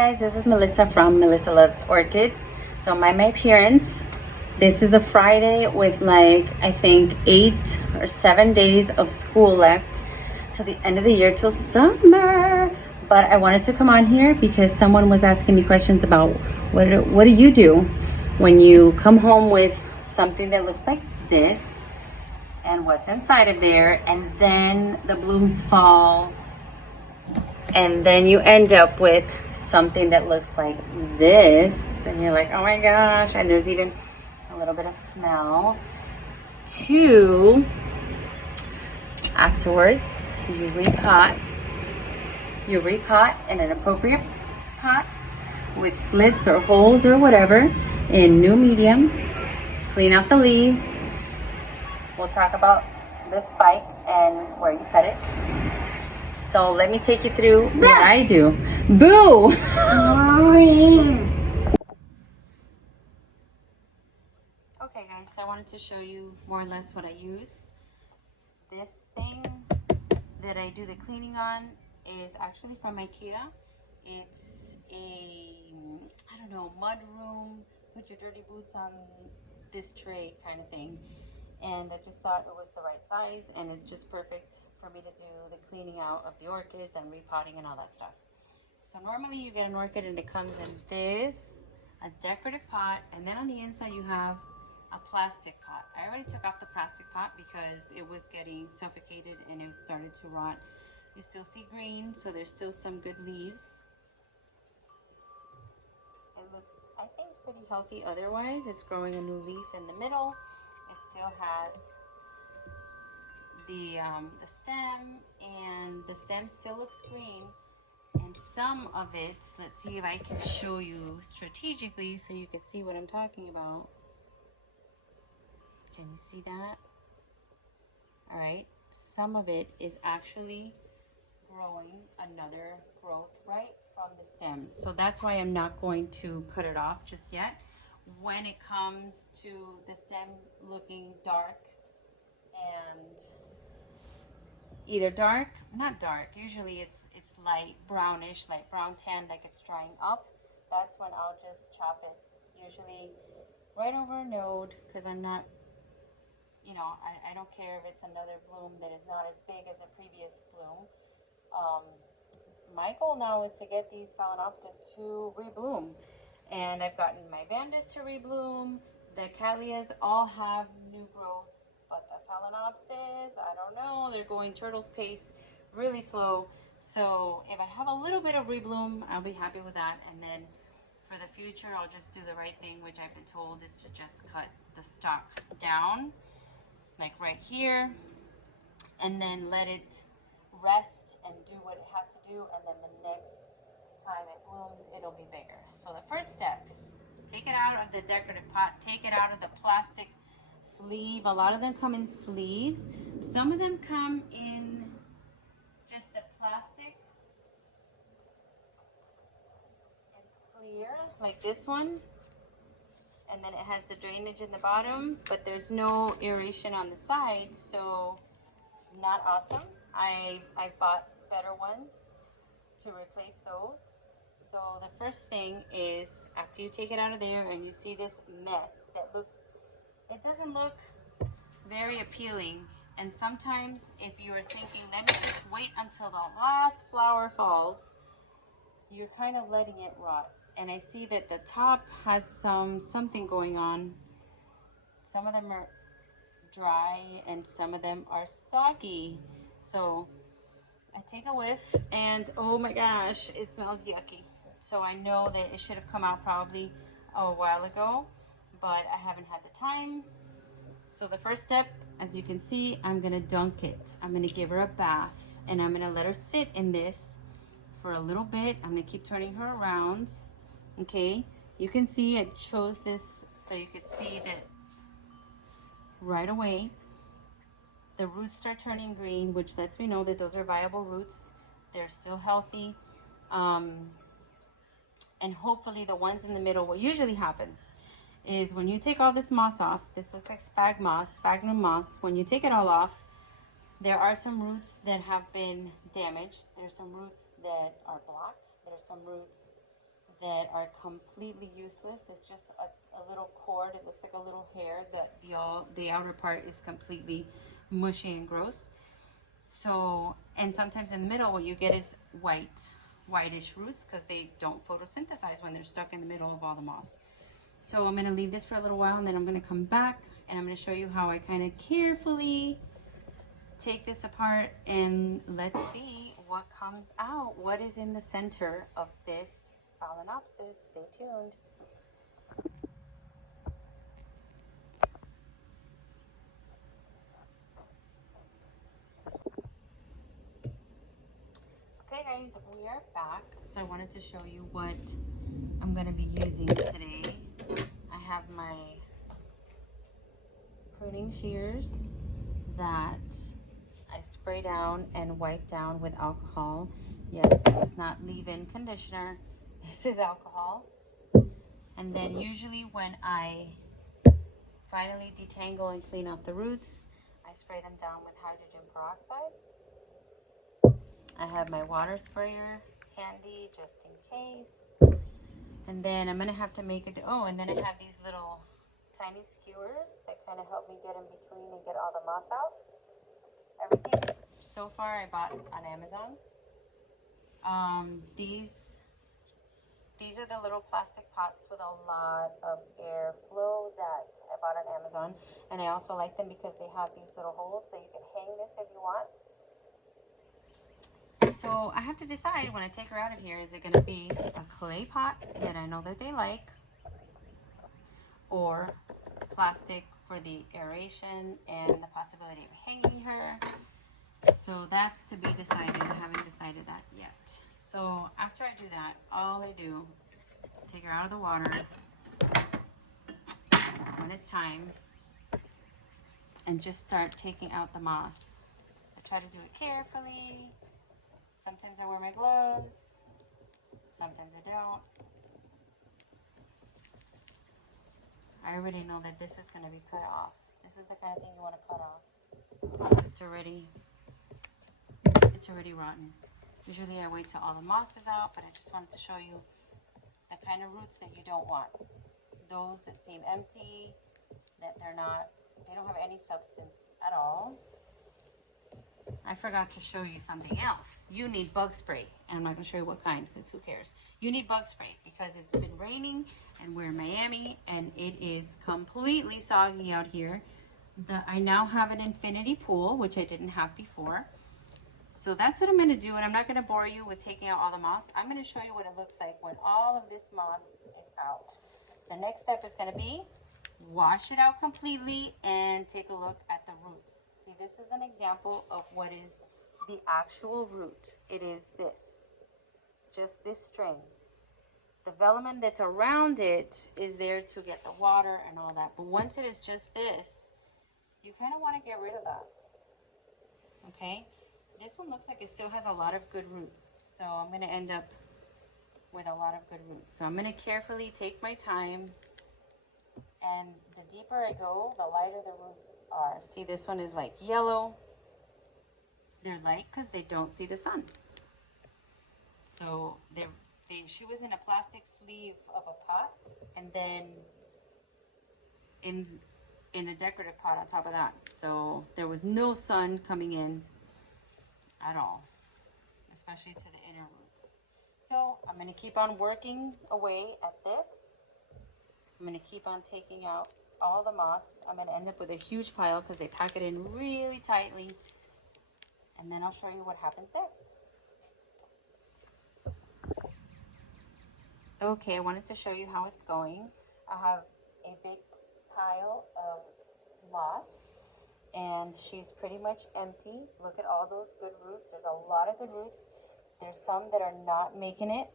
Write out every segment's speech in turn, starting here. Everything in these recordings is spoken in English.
guys, this is Melissa from Melissa Loves Orchids. So my appearance, this is a Friday with like I think 8 or 7 days of school left to the end of the year till summer. But I wanted to come on here because someone was asking me questions about what do you do when you come home with something that looks like this and what's inside of there, and then the blooms fall and then you end up with something that looks like this, and you're like, oh my gosh, and there's even a little bit of smell. Two, afterwards, you repot in an appropriate pot with slits or holes or whatever in new medium. Clean out the leaves. We'll talk about the spike and where you cut it. So let me take you through what I do. Boo! Okay guys, so I wanted to show you more or less what I use. This thing that I do the cleaning on is actually from IKEA. It's a, I don't know, mud room, put your dirty boots on this tray kind of thing. And I just thought it was the right size, and it's just perfect for me to do the cleaning out of the orchids and repotting and all that stuff. So normally you get an orchid and it comes in this, a decorative pot, and then on the inside you have a plastic pot. I already took off the plastic pot because it was getting suffocated and it started to rot. You still see green, so there's still some good leaves. It looks, I think, pretty healthy otherwise. It's growing a new leaf in the middle. It still has the stem, and the stem still looks green. And some of it, let's see if I can show you strategically so you can see what I'm talking about. Can you see that? All right, some of it is actually growing another growth right from the stem. So that's why I'm not going to cut it off just yet. When it comes to the stem looking dark and either dark, not dark, usually it's light brownish, like brown tan, like it's drying up, that's when I'll just chop it, usually right over a node, because I'm not, you know, I don't care if it's another bloom that is not as big as a previous bloom. My goal now is to get these Phalaenopsis to rebloom. And I've gotten my Vandus to rebloom. The Callias all have new growth, but the Phalaenopsis, I don't know, they're going turtle's pace, really slow. So if I have a little bit of rebloom, I'll be happy with that. And then for the future, I'll just do the right thing, which I've been told is to just cut the stalk down, like right here, and then let it rest and do what it has to do, and then the next time it blooms, it'll be bigger. So the first step, take it out of the decorative pot, take it out of the plastic sleeve. A lot of them come in sleeves. Some of them come in just the plastic. It's clear, like this one. And then it has the drainage in the bottom, but there's no aeration on the sides, so not awesome. I bought better ones to replace those. So the first thing is, after you take it out of there and you see this mess that looks, it doesn't look very appealing. And sometimes if you are thinking, let me just wait until the last flower falls, you're kind of letting it rot. And I see that the top has something going on. Some of them are dry and some of them are soggy. So I take a whiff and oh my gosh, it smells yucky. So I know that it should have come out probably a while ago, but I haven't had the time. So the first step, as you can see, I'm gonna dunk it. I'm gonna give her a bath and I'm gonna let her sit in this for a little bit. I'm gonna keep turning her around. Okay, you can see I chose this so you could see that right away the roots start turning green, which lets me know that those are viable roots. They're still healthy. And hopefully the ones in the middle, what usually happens is when you take all this moss off, this looks like sphagnum moss. When you take it all off, there are some roots that have been damaged. There's some roots that are black. There's some roots that are completely useless. It's just a little cord. It looks like a little hair. The outer part is completely mushy and gross. So, and sometimes in the middle what you get is whitish roots because they don't photosynthesize when they're stuck in the middle of all the moss. So I'm going to leave this for a little while, and then I'm going to come back and I'm going to show you how I kind of carefully take this apart, and let's see what comes out. What is in the center of this Phalaenopsis? Stay tuned. Okay guys, we are back. So I wanted to show you what I'm going to be using today. I have my pruning shears that I spray down and wipe down with alcohol. Yes, this is not leave-in conditioner. This is alcohol. And then usually when I finally detangle and clean off the roots, I spray them down with hydrogen peroxide. I have my water sprayer handy just in case. And then I'm gonna have to make it. Oh, and then I have these little tiny skewers that kind of help me get in between and get all the moss out. Everything so far I bought on Amazon. These are the little plastic pots with a lot of airflow that I bought on Amazon, and I also like them because they have these little holes so you can hang this if you want. So I have to decide when I take her out of here, is it going to be a clay pot that I know that they like, or plastic for the aeration and the possibility of hanging her. So that's to be decided. I haven't decided that yet. So after I do that, all I do, take her out of the water when it's time and just start taking out the moss. I try to do it carefully. Sometimes I wear my gloves, sometimes I don't. I already know that this is going to be cut off. This is the kind of thing you want to cut off. It's already rotten. Usually I wait till all the moss is out, but I just wanted to show you the kind of roots that you don't want. Those that seem empty, that they don't have any substance at all. I forgot to show you something else. You need bug spray, and I'm not going to show you what kind because who cares. You need bug spray because it's been raining and we're in Miami and it is completely soggy out here. I now have an infinity pool, which I didn't have before. So that's what I'm going to do, and I'm not going to bore you with taking out all the moss. I'm going to show you what it looks like when all of this moss is out. The next step is going to be wash it out completely and take a look at the roots. See, this is an example of what is the actual root. It is this, just this string. The velamen that's around it is there to get the water and all that. But once it is just this, you kind of want to get rid of that. Okay? This one looks like it still has a lot of good roots. So I'm going to end up with a lot of good roots. So I'm going to carefully take my time. And the deeper I go, the lighter the roots are. See, this one is like yellow. They're light because they don't see the sun. So she was in a plastic sleeve of a pot, and then in a decorative pot on top of that. So there was no sun coming in at all, especially to the inner roots. So I'm going to keep on working away at this. I'm going to keep on taking out all the moss. I'm going to end up with a huge pile because they pack it in really tightly. And then I'll show you what happens next. Okay, I wanted to show you how it's going. I have a big pile of moss, and she's pretty much empty. Look at all those good roots. There's a lot of good roots. There's some that are not making it,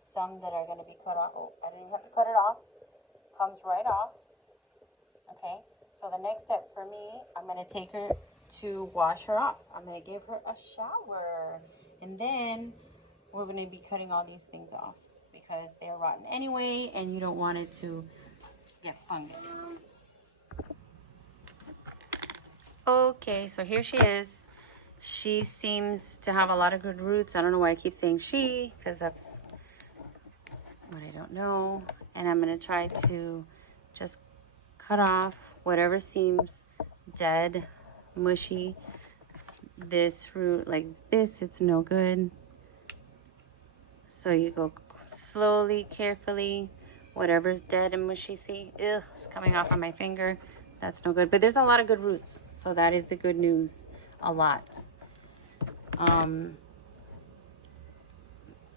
some that are going to be cut off. Oh, I didn't even have to cut it off. Comes right off. Okay, so the next step for me, I'm going to take her to wash her off. I'm going to give her a shower, and then we're going to be cutting all these things off because they're rotten anyway, and you don't want it to get fungus. Okay, so here she is. She seems to have a lot of good roots. I don't know why I keep saying she, because that's what I don't know. And I'm going to try to just cut off whatever seems dead, mushy. This fruit like this, it's no good. So you go slowly, carefully, whatever's dead and mushy. See, ugh, it's coming off on my finger. That's no good. But there's a lot of good roots, so that is the good news. A lot.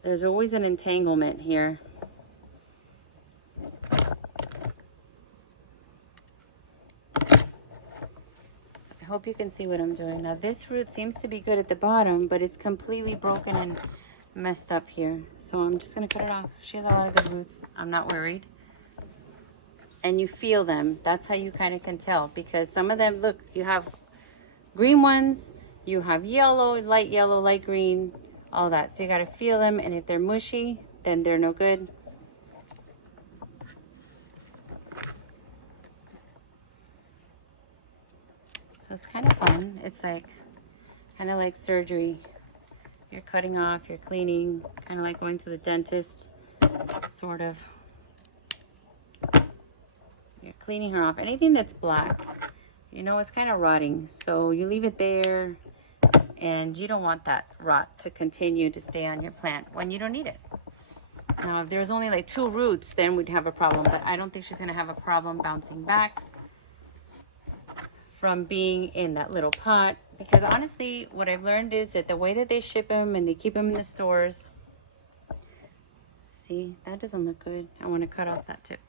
There's always an entanglement here. So I hope you can see what I'm doing. Now this root seems to be good at the bottom, but it's completely broken and messed up here. So I'm just gonna cut it off. She has a lot of good roots. I'm not worried. And you feel them. That's how you kind of can tell, because some of them, look, you have green ones, you have yellow, light green, all that. So you got to feel them, and if they're mushy, then they're no good. So it's kind of fun. It's like kind of like surgery. You're cutting off, you're cleaning, kind of like going to the dentist, sort of. You're cleaning her off. Anything that's black, you know, it's kind of rotting. So you leave it there, and you don't want that rot to continue to stay on your plant when you don't need it. Now, if there's only like 2 roots, then we'd have a problem. But I don't think she's going to have a problem bouncing back from being in that little pot. Because honestly, what I've learned is that the way that they ship them and they keep them in the stores. See, that doesn't look good. I want to cut off that tip.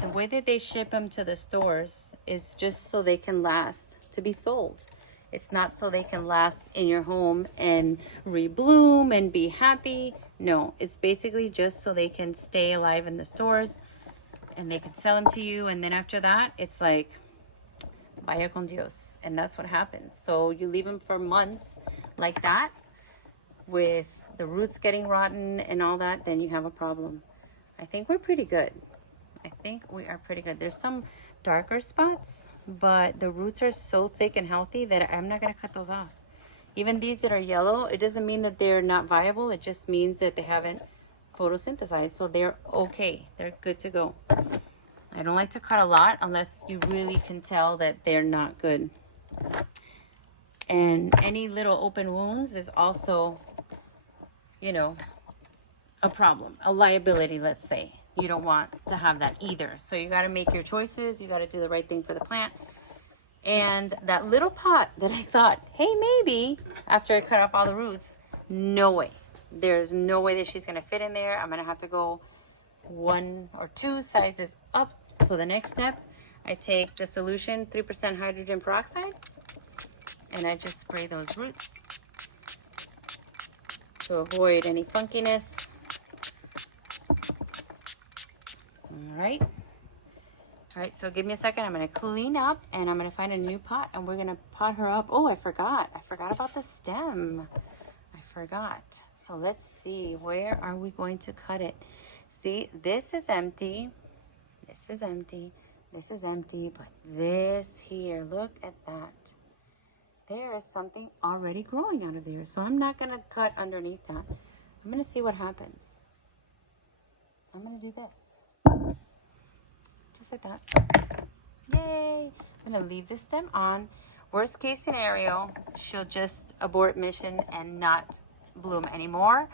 The way that they ship them to the stores is just so they can last to be sold. It's not so they can last in your home and rebloom and be happy. No, it's basically just so they can stay alive in the stores and they can sell them to you. And then after that, it's like, vaya con Dios. And that's what happens. So you leave them for months like that with the roots getting rotten and all that, then you have a problem. I think we're pretty good. I think we are pretty good. There's some darker spots, but the roots are so thick and healthy that I'm not going to cut those off. Even these that are yellow, it doesn't mean that they're not viable. It just means that they haven't photosynthesized. So they're okay. They're good to go. I don't like to cut a lot unless you really can tell that they're not good. And any little open wounds is also, you know, a problem, a liability, let's say. You don't want to have that either. So you got to make your choices. You got to do the right thing for the plant. And that little pot that I thought, hey, maybe after I cut off all the roots, no way. There's no way that she's going to fit in there. I'm going to have to go 1 or 2 sizes up. So the next step, I take the solution, 3% hydrogen peroxide, and I just spray those roots to avoid any funkiness. All right, so give me a second. I'm going to clean up and I'm going to find a new pot and we're going to pot her up. Oh, I forgot about the stem. I forgot. So let's see, where are we going to cut it? See, this is empty. This is empty. This is empty, but this here, look at that. There is something already growing out of there. So I'm not going to cut underneath that. I'm going to see what happens. I'm going to do this. Just like that. Yay! I'm going to leave this stem on. Worst case scenario, she'll just abort mission and not bloom anymore.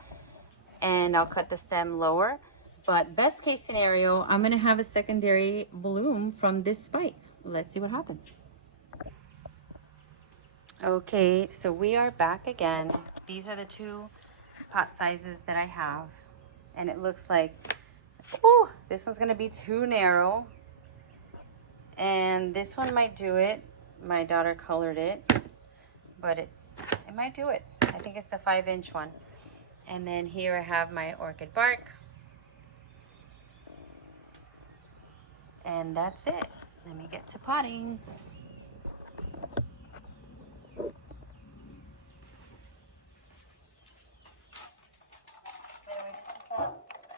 And I'll cut the stem lower. But best case scenario, I'm going to have a secondary bloom from this spike. Let's see what happens. Okay, so we are back again. These are the 2 pot sizes that I have. And it looks like, whew, this one's going to be too narrow. And this one might do it. My daughter colored it, but it might do it. I think it's the 5-inch one. And then here I have my orchid bark. And that's it. Let me get to potting. Anyway,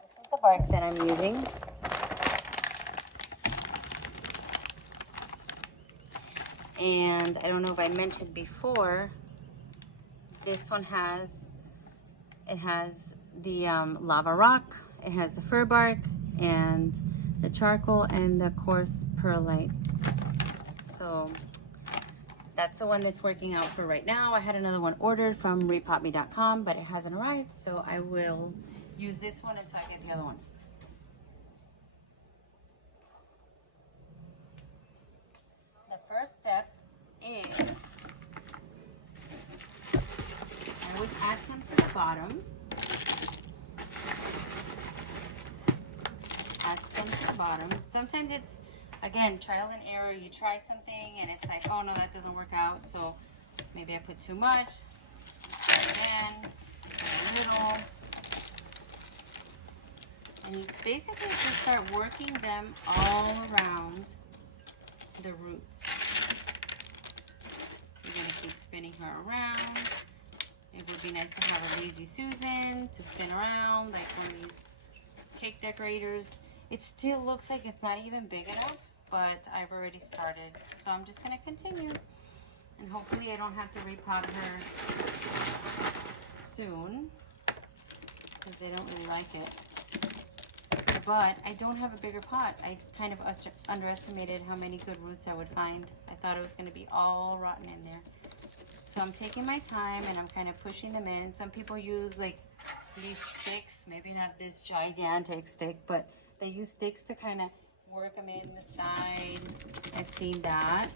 this is the bark that I'm using. And I don't know if I mentioned before, this one has the lava rock, it has the fir bark, and the charcoal, and the coarse perlite. So that's the one that's working out for right now. I had another one ordered from repotme.com, but it hasn't arrived, so I will use this one until I get the other one. The first step is I always add some to the bottom. Add some to the bottom. Sometimes it's, again, trial and error. You try something and it's like, oh no, that doesn't work out, so maybe I put too much. Start again, add a little. And you basically just start working them all around the roots. You're gonna keep spinning her around. It would be nice to have a lazy Susan to spin around, like one of these cake decorators. It still looks like it's not even big enough, but I've already started. So I'm just gonna continue. And hopefully I don't have to repot her soon, because they don't really like it. But I don't have a bigger pot. I kind of underestimated how many good roots I would find. I thought it was gonna be all rotten in there. So I'm taking my time and I'm kind of pushing them in. Some people use like these sticks, maybe not this gigantic stick, but they use sticks to kind of work them in the side. I've seen that.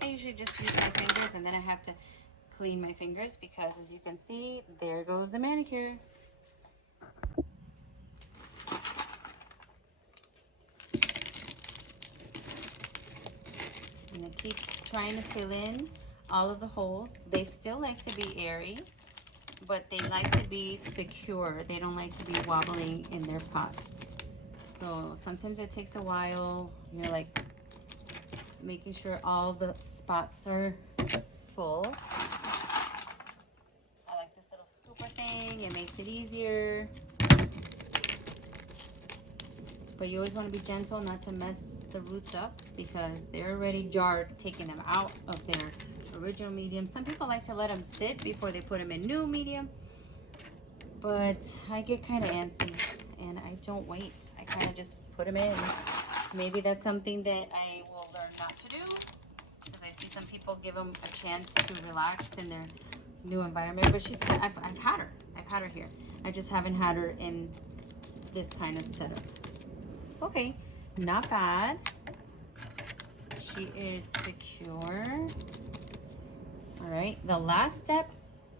I usually just use my fingers, and then I have to clean my fingers because, as you can see, there goes the manicure. I'm gonna keep trying to fill in all of the holes. They still like to be airy, but they like to be secure. They don't like to be wobbling in their pots. So sometimes it takes a while. You're like making sure all the spots are full. I like this little scooper thing. It makes it easier. But you always want to be gentle not to mess the roots up, because they're already jarred, taking them out of their original medium. Some people like to let them sit before they put them in new medium, but I get kind of antsy and I don't wait. I kind of just put them in. Maybe that's something that I will learn not to do, because I see some people give them a chance to relax in their new environment. But I've had her here. I just haven't had her in this kind of setup. Okay, not bad. She is secure. All right, the last step,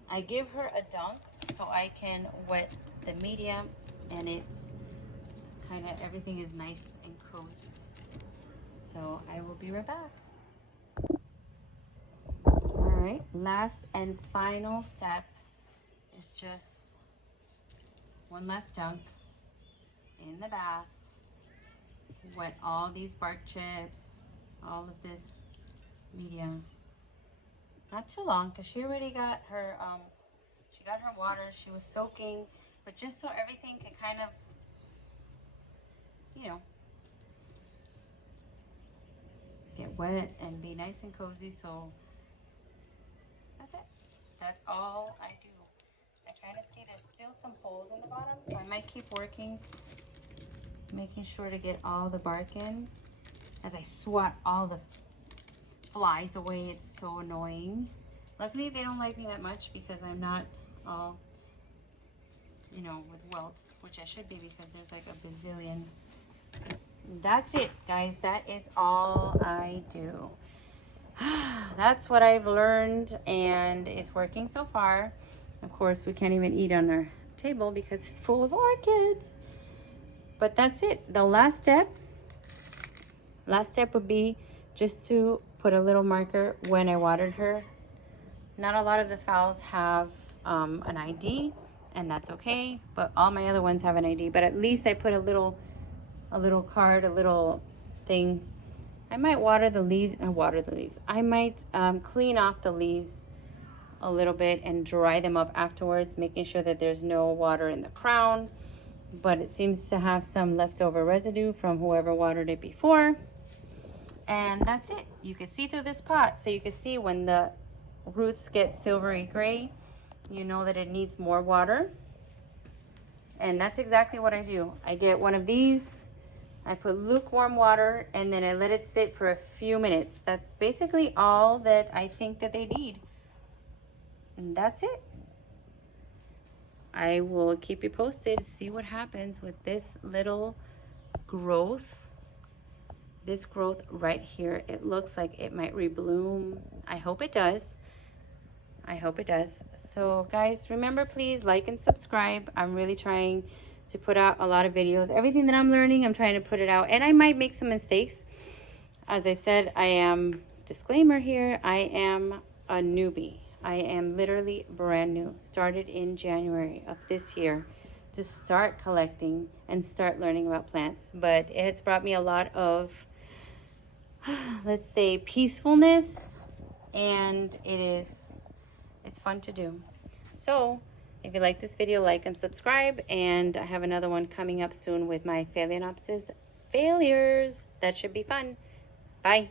I give her a dunk so I can wet the medium, and it's kind of, everything is nice and cozy. So I will be right back. All right, last and final step is just one last dunk in the bath. Wet all these bark chips, all of this medium. Not too long, because she already got her she got her water. She was soaking, but just so everything could kind of, you know, get wet and be nice and cozy. So that's it. That's all I do. I kind of see there's still some holes in the bottom, so I might keep working, making sure to get all the bark in as I swat all the flies away. It's so annoying. Luckily they don't like me that much, because I'm not all, you know, with welts, which I should be, because there's like a bazillion. That's it, guys. That is all I do. That's what I've learned, and it's working so far. Of course, we can't even eat on our table because it's full of orchids. But that's it. The last step would be just to put a little marker when I watered her. Not a lot of the phals have an ID, and that's okay, but all my other ones have an ID. But at least I put a little card, a little thing. I might water the leaves. I might clean off the leaves a little bit and dry them up afterwards, making sure that there's no water in the crown. But it seems to have some leftover residue from whoever watered it before. And that's it. You can see through this pot, so you can see when the roots get silvery gray, you know that it needs more water. And that's exactly what I do. I get one of these, I put lukewarm water, and then I let it sit for a few minutes. That's basically all that I think that they need. And that's it. I will keep you posted, see what happens with this little growth. This growth right here, it looks like it might rebloom. I hope it does. I hope it does. So guys, remember, please like and subscribe. I'm really trying to put out a lot of videos. Everything that I'm learning, I'm trying to put it out. And I might make some mistakes. As I've said, I am, disclaimer here, I am a newbie. I am literally brand new. Started in January of this year to start collecting and start learning about plants. But it's brought me a lot of, let's say, peacefulness, and it's fun to do. So if you like this video, like and subscribe, and I have another one coming up soon with my Phalaenopsis failures. That should be fun. Bye.